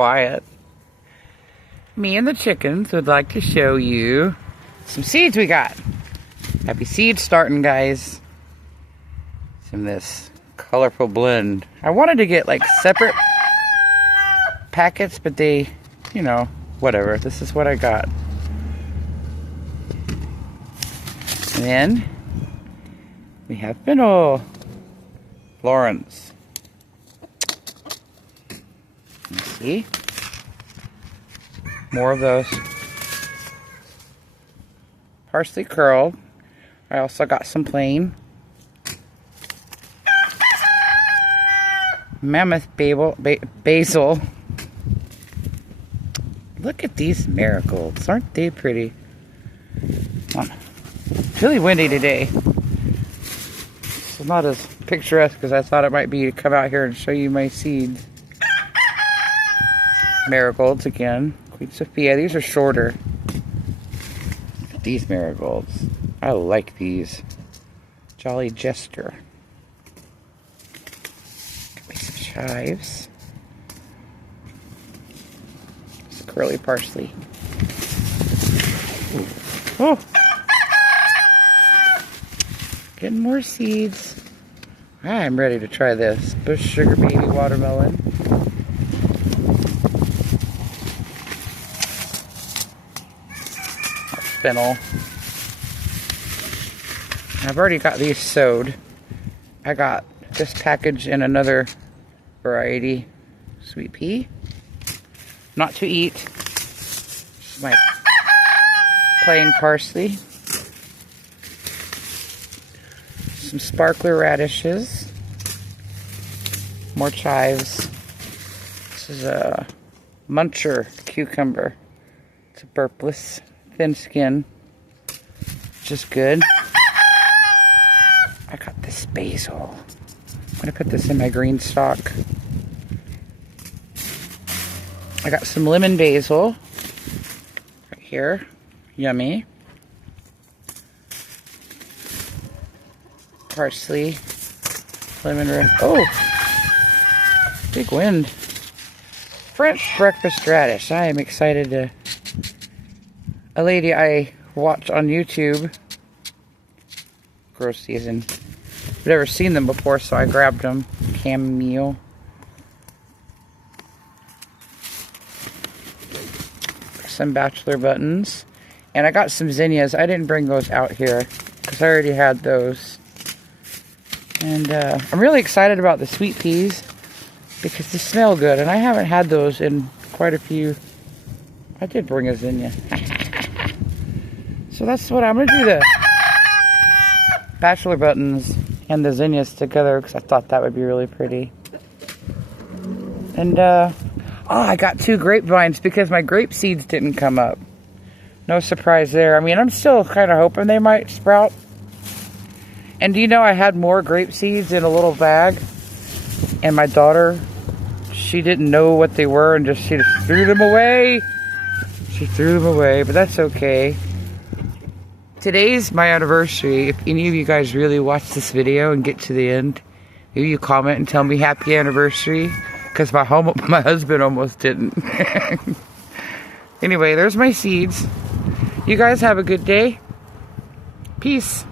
quiet. Me and the chickens would like to show you some seeds we got. Happy seed starting, guys. Some of this colorful blend. I wanted to get like separate packets, but they, you know, whatever. This is what I got. And then we have fennel. Florence. Let's see. More of those. Parsley curled. I also got some plain. Mammoth basil. Look at these marigolds. Aren't they pretty? It's really windy today. It's not as picturesque as I thought it might be to come out here and show you my seeds. Marigolds again. Queen Sophia. These are shorter. Look at these marigolds. I like these. Jolly Jester. Got me some chives. Some curly parsley. Ooh. Oh! Getting more seeds. I'm ready to try this. Bush Sugar Baby Watermelon. Fennel. I've already got these sowed. I got this package in another variety. Sweet pea. Not to eat. Just my plain parsley. Some sparkler radishes. More chives. This is a muncher cucumber. It's a burpless, thin skin. Just good. I got this basil. I'm gonna put this in my green stock. I got some lemon basil right here. Yummy. Parsley, lemon red. Oh, big wind. French breakfast radish. I am excited to. A lady I watch on YouTube. Grow season. I've never seen them before, so I grabbed them. Chamomile. Some bachelor buttons. And I got some zinnias. I didn't bring those out here because I already had those. And I'm really excited about the sweet peas because they smell good. And I haven't had those in quite a few. I did bring a zinnia. So that's what I'm going to do, the bachelor buttons and the zinnias together because I thought that would be really pretty. And, oh, I got 2 grapevines because my grape seeds didn't come up. No surprise there. I mean, I'm still kind of hoping they might sprout. And do you know I had more grape seeds in a little bag? And my daughter, she didn't know what they were and she just threw them away. She threw them away, but that's okay. Today's my anniversary. If any of you guys really watch this video and get to the end, maybe you comment and tell me happy anniversary. Because my husband almost didn't. Anyway, there's my seeds. You guys have a good day. Peace.